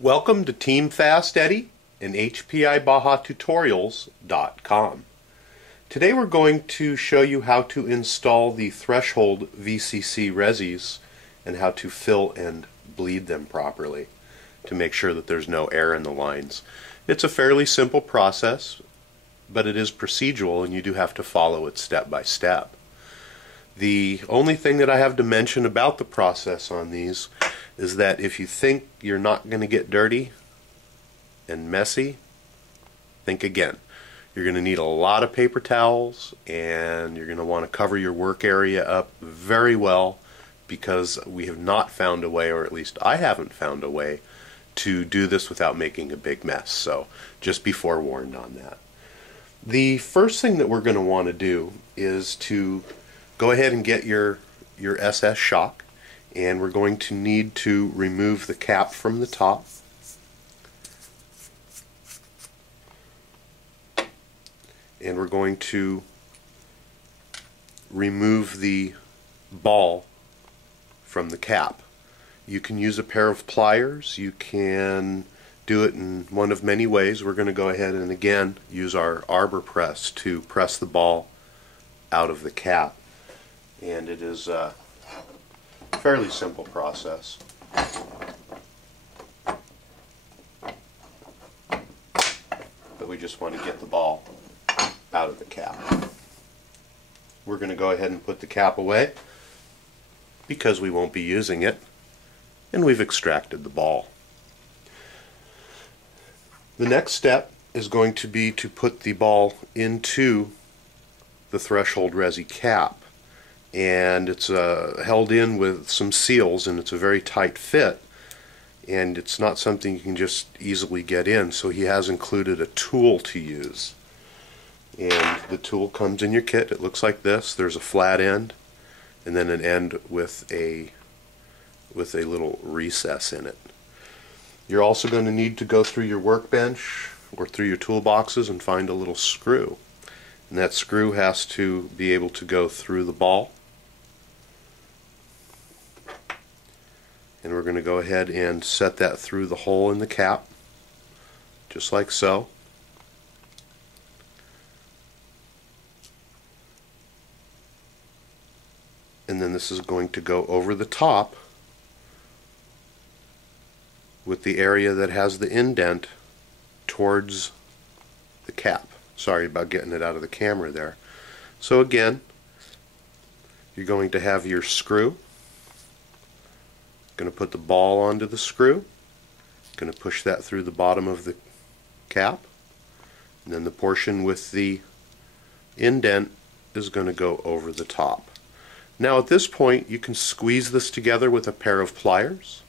Welcome to Team FastEddy and HPIBajaTutorials.com. Today we're going to show you how to install the threshold VCC Rezzis and how to fill and bleed them properly to make sure that there's no air in the lines. It's a fairly simple process, but it is procedural and you do have to follow it step by step. The only thing that I have to mention about the process on these is that if you think you're not going to get dirty and messy, think again. You're going to need a lot of paper towels and you're going to want to cover your work area up very well, because we have not found a way, or at least I haven't found a way, to do this without making a big mess. So just be forewarned on that. The first thing that we're going to want to do is to go ahead and get your SS shock, and we're going to need to remove the cap from the top. And we're going to remove the ball from the cap. You can use a pair of pliers. You can do it in one of many ways. We're going to go ahead and again use our arbor press to press the ball out of the cap. And it is a fairly simple process. But we just want to get the ball out of the cap. We're going to go ahead and put the cap away because we won't be using it, and we've extracted the ball. The next step is going to be to put the ball into the threshold Rezzi cap, and it's held in with some seals, and it's a very tight fit, and it's not something you can just easily get in, so he has included a tool to use. And the tool comes in your kit. It looks like this. There's a flat end and then an end with a little recess in it. You're also going to need to go through your workbench or through your toolboxes and find a little screw. And that screw has to be able to go through the ball. And we're going to go ahead and set that through the hole in the cap, just like so. And then this is going to go over the top with the area that has the indent towards the cap. Sorry about getting it out of the camera there. So again, you're going to have your screw. Going to put the ball onto the screw. Going to push that through the bottom of the cap. And then the portion with the indent is going to go over the top. Now at this point you can squeeze this together with a pair of pliers,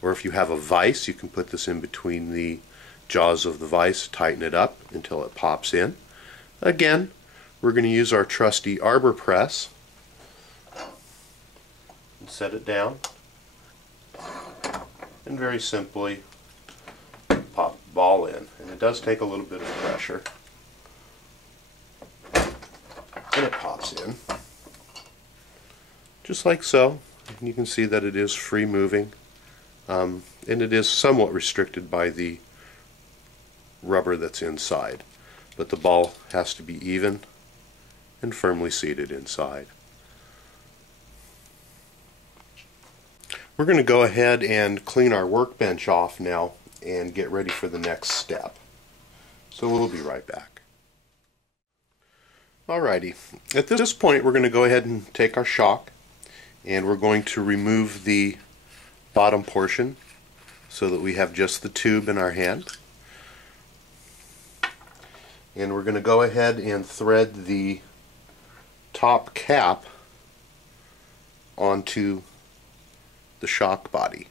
or if you have a vise you can put this in between the jaws of the vise, tighten it up until it pops in. Again, we're going to use our trusty arbor press and set it down, and very simply pop the ball in. And it does take a little bit of pressure, and it pops in just like so. And you can see that it is free moving, and it is somewhat restricted by the rubber that's inside, but the ball has to be even and firmly seated inside. We're going to go ahead and clean our workbench off now and get ready for the next step. So we'll be right back. Alrighty, at this point we're going to go ahead and take our shock, and we're going to remove the bottom portion so that we have just the tube in our hand. And we're going to go ahead and thread the top cap onto the shock body.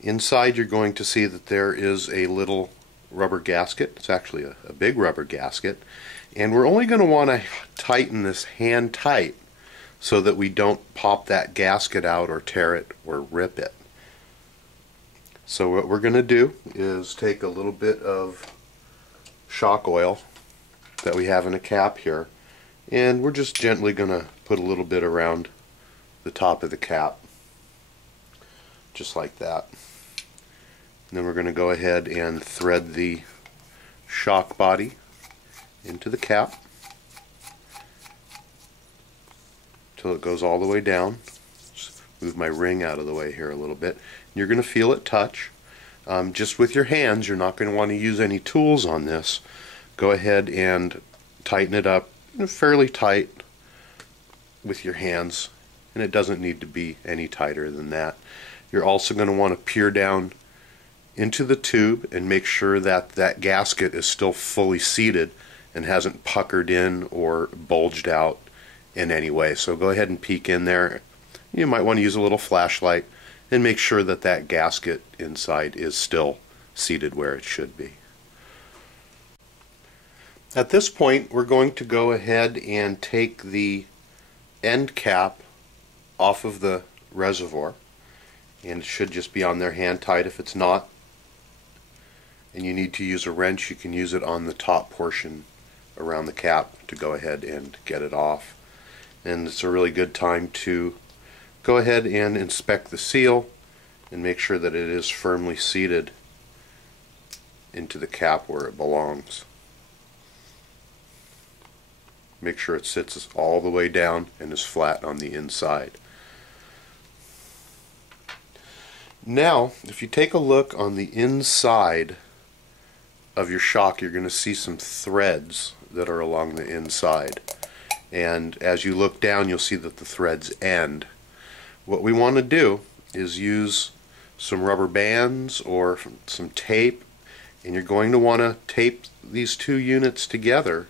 Inside you're going to see that there is a little rubber gasket. It's actually a big rubber gasket, and we're only going to want to tighten this hand tight so that we don't pop that gasket out or tear it or rip it. So what we're going to do is take a little bit of shock oil that we have in a cap here, and we're just gently going to put a little bit around the top of the cap, just like that. And then we're going to go ahead and thread the shock body into the cap till it goes all the way down. Just move my ring out of the way here a little bit. You're going to feel it touch. Just with your hands, you're not going to want to use any tools on this. Go ahead and tighten it up fairly tight with your hands, and it doesn't need to be any tighter than that. You're also going to want to peer down into the tube and make sure that that gasket is still fully seated and hasn't puckered in or bulged out in any way. So go ahead and peek in there. You might want to use a little flashlight and make sure that that gasket inside is still seated where it should be. At this point, we're going to go ahead and take the end cap off of the reservoir, and it should just be on there hand tight. If it's not, and you need to use a wrench, you can use it on the top portion around the cap to go ahead and get it off. And it's a really good time to go ahead and inspect the seal and make sure that it is firmly seated into the cap where it belongs. Make sure it sits all the way down and is flat on the inside. Now, if you take a look on the inside of your shock, you're going to see some threads that are along the inside. And as you look down, you'll see that the threads end. What we want to do is use some rubber bands or some tape, and you're going to want to tape these two units together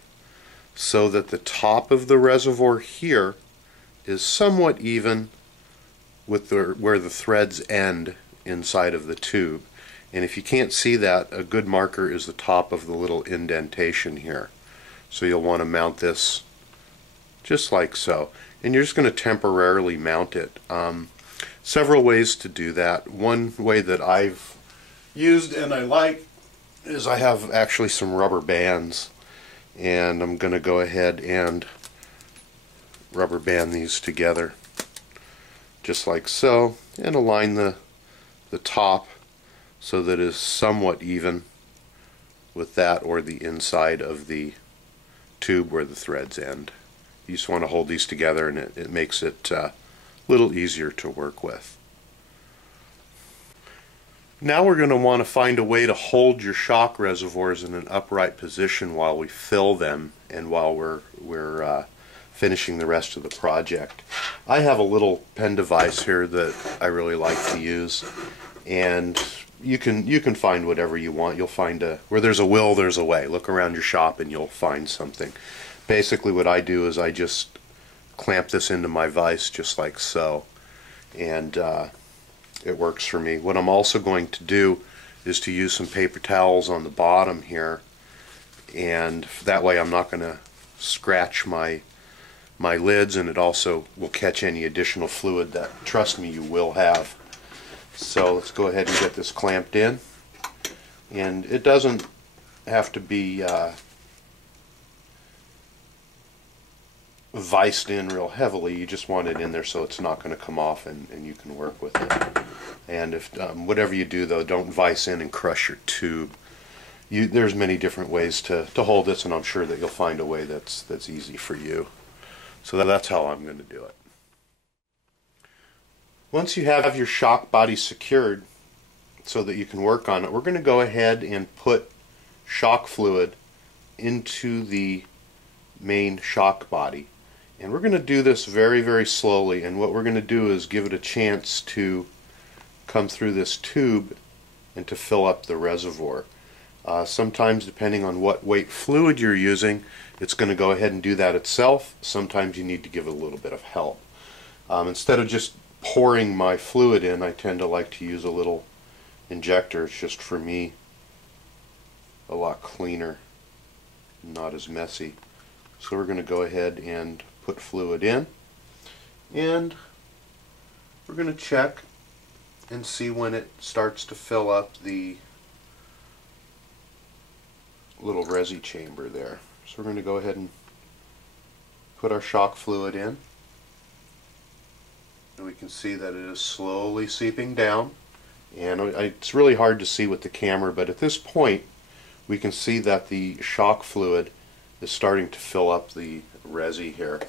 so that the top of the reservoir here is somewhat even with where the threads end inside of the tube. And if you can't see that, a good marker is the top of the little indentation here. So you'll want to mount this just like so. And you're just going to temporarily mount it. Several ways to do that. One way that I've used and I like is I have actually some rubber bands, and I'm going to go ahead and rubber band these together just like so, and align the top so that it is somewhat even with that or the inside of the tube where the threads end. You just want to hold these together, and it makes it a little easier to work with. Now we're going to want to find a way to hold your shock reservoirs in an upright position while we fill them and while we're finishing the rest of the project. I have a little pen device here that I really like to use, and you can find whatever you want. You'll find where there's a will, there's a way. Look around your shop and you'll find something. Basically what I do is I just clamp this into my vise just like so, and it works for me. What I'm also going to do is to use some paper towels on the bottom here, and that way I'm not going to scratch my lids, and it also will catch any additional fluid that, trust me, you will have. So let's go ahead and get this clamped in, and it doesn't have to be viced in real heavily. You just want it in there so it's not going to come off, and you can work with it. And if whatever you do, though, don't vice in and crush your tube. There's many different ways to hold this, and I'm sure that you'll find a way that's easy for you. So that's how I'm going to do it. Once you have your shock body secured so that you can work on it, we're going to go ahead and put shock fluid into the main shock body. And we're going to do this very, very slowly, and what we're going to do is give it a chance to come through this tube and to fill up the reservoir. Sometimes, depending on what weight fluid you're using, it's going to go ahead and do that itself. Sometimes you need to give it a little bit of help. Instead of just pouring my fluid in, I tend to like to use a little injector. It's just, for me, a lot cleaner, not as messy. So we're going to go ahead and put fluid in, and we're going to check and see when it starts to fill up the little Rezzi chamber there. So we're going to go ahead and put our shock fluid in, and we can see that it is slowly seeping down, And it's really hard to see with the camera, but at this point we can see that the shock fluid is starting to fill up the Rezzi here.